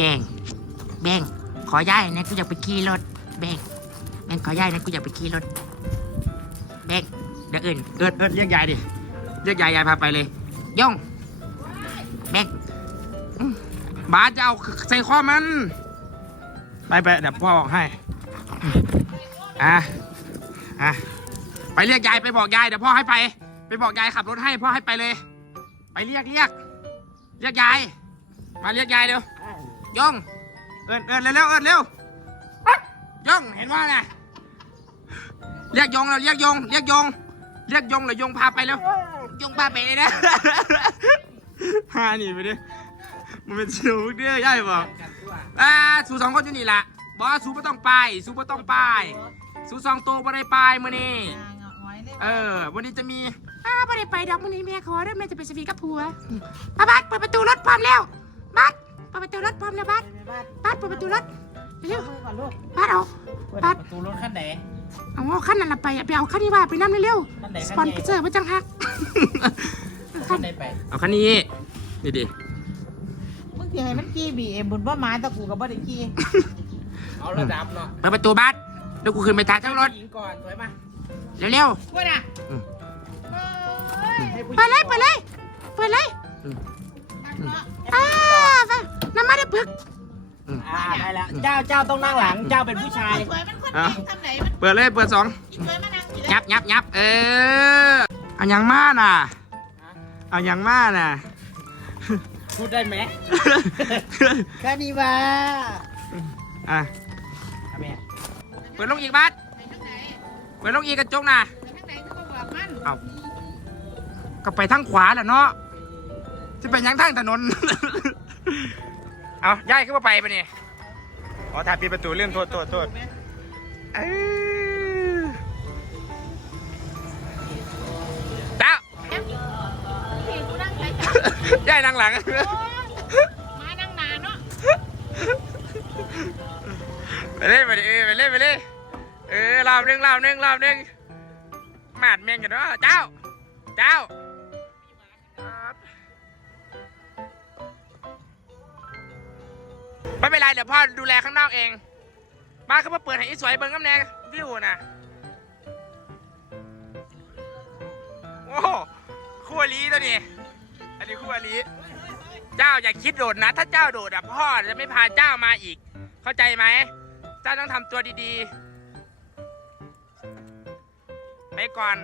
แบ่งแบ่งขอย่ายนะกูอยากไปขี่รถแบ่งแบ่งขอย่ายนะกูอยากไปขี่รถแบ่งเดี๋ยวเอิญเอิญเอิญเรียกยายดิเรียกยายยายพาไปเลย ย่องแบ่งอืมบาสจะเอาใส่ข้อมันไปไปเดี๋ยวพ่อบอกให้อะอะไปเรียกยายไปบอกยายเดี๋ยวพ่อให้ไป ไปบอกยายขับรถให้พ่อให้ไปเลย ไปเรียกเรียกเรียกยาย มาเรียกยายเร็ว ย่อง เอินเอินเร็วเร็วเอินเร็วย่องเห็นว่าไงเรียกยงเราเรียกยงเรียกยงเรียกยงเลยยงพาไปเร็วยงพาไปเลยนะพาหนีไปดิมันเป็นชิวเด้อย่ายบอกอ่าสูสองคนอยู่นี่ละบอสสูไม่ต้องไปสูไม่ต้องไปสูสองตัวไม่ได้ไปมื่อนี้เออ วันนี้จะมีอ้าไม่ได้ไปดอกวันนี้แม่ขอได้แม่จะไปสวีกับผัวมาบัสเปิดประตูรถพร้อมแล้วบัส เปิดประตูรถพร้อมแล้วบัสบัสเปิดประตูรถเร็วก่อนลูกๆบัสเอา เปิดบัสประตูรถขั้นไหนเอาขั้นนั้นละไปไปเอาขั้นนี้ว่าไปนั่เร็วขั้นไหนๆสขั้นปอนใหญ่เซอร์มาจังฮัก ขั้นไหนไปเอาขั้นนี้นี่ดิมึงสิให้มันขี้บีเอ็มบุญว่าหมาตะกูกับบ่ได้ขี้เอาระดับเนาะเปิดประตูบัสเดี๋ยวกูขึ้นไปทางทั้งรถหญิงก่อนสวยมาเร็วว่าน่ะอืมให้ผู้ๆหเปิญิดงเลยเปิดเลยเปิดเลยอ่า กอ่าได้แล้วเจ้าเจ้าต้องนั่งหลังเจ้าเป็นผู้ชายสวยมันคนดีทำไหนมันเปิดเลยเปิดสองสวยมันนั่งอยู่ยับยับยับเออเอายังมาน่ะเอายังมาน่ะพูดได้ไหมกานีว่าอะทำไมเปิดลงอีกบัสไปทางไหนเปิดลงอีกกระจกน่ะไปทางไหนก็บอกมันเอาก็ไปทางขวาแหละเนาะจะไปยังทางถนน เอาย้ายขึ้นมาไปปะเนี่ยอ๋อถ่ายปิดประตูเลื่อนโทษโทษโทษเอ้ยดาวพี่กูนั่งใช้จับย้ายนั่งหลัง มานั่งนานเนาะไปเลยไปเลยเออไปเลยไปเลยเออรอบหนึงรอบหนึงรอบหนึงมาดเมงกันเนาะเจ้า เจ้า เป็นไรเดี๋ยวพ่อดูแลข้างนอกเอง มาเขามาเปิดให้อีสวยเบิ้งกำแนงวิวนะโอ้โหคู่อลีตัวนี้ อันนี้คู่อลีเจ้าอย่าคิดโดดนะ ถ้าเจ้าโดดอะพ่อจะไม่พาเจ้ามาอีก เข้าใจไหม เจ้าต้องทำตัวดีๆ ไปก่อน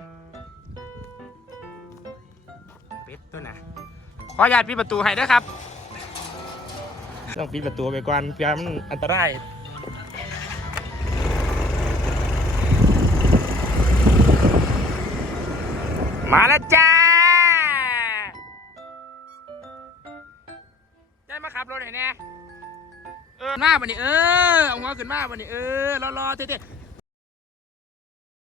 ปิดตัวนะขออนุญาตปิดประตูให้ด้วยครับ ต้องปิดประตูไปก่อนเพื่อมันอันตรายมาแล้วจ้าได้มาขับรถไหนไหมเออหน้าวันนี้เออเอาหัวขึ้นมาวันนี้เออรอๆเท่ๆ